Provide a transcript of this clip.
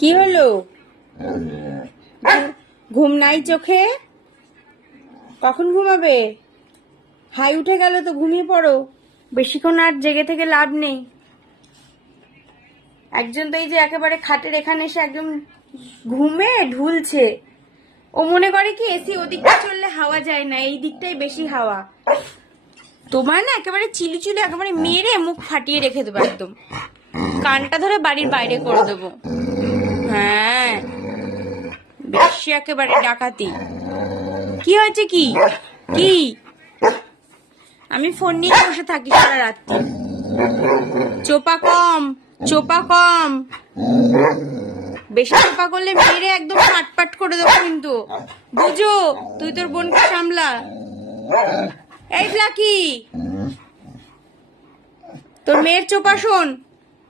কি হলো? ঘুম নাই চোখে? কখন ঘুমাবে? হাই উঠে গেল তো, ঘুমিয়ে পড়ো। বেশিক্ষণ আর জেগে থেকে লাভ নেই। একজন তো এই যে একেবারে খাটের এখানে এসে একদম ঘুমে ঢুলছে। ও মনে করে কি এসি ওদিকটা চললে হাওয়া যায় না, এই দিকটাই বেশি হাওয়া। তোমার না একেবারে চিলু চিলু একেবারে মেরে মুখ ফাটিয়ে রেখে দেবো, একদম কানটা ধরে বাড়ির বাইরে করে দেবো। হ্যাঁ, বেশি একেবারে ডাকাতি। কি হয়েছে? কি কি আমি ফোন নিয়ে বসে থাকি সারা রাত্রি। চোপা কম, চোপা কম। বেশি চোপা করলে মেরে একদম পাটপাট করে দেবো কিন্তু, বুঝো? তুই তোর বোনকে সামলা। এই ব্লাকি, তোর মেয়ের চোপা শোন।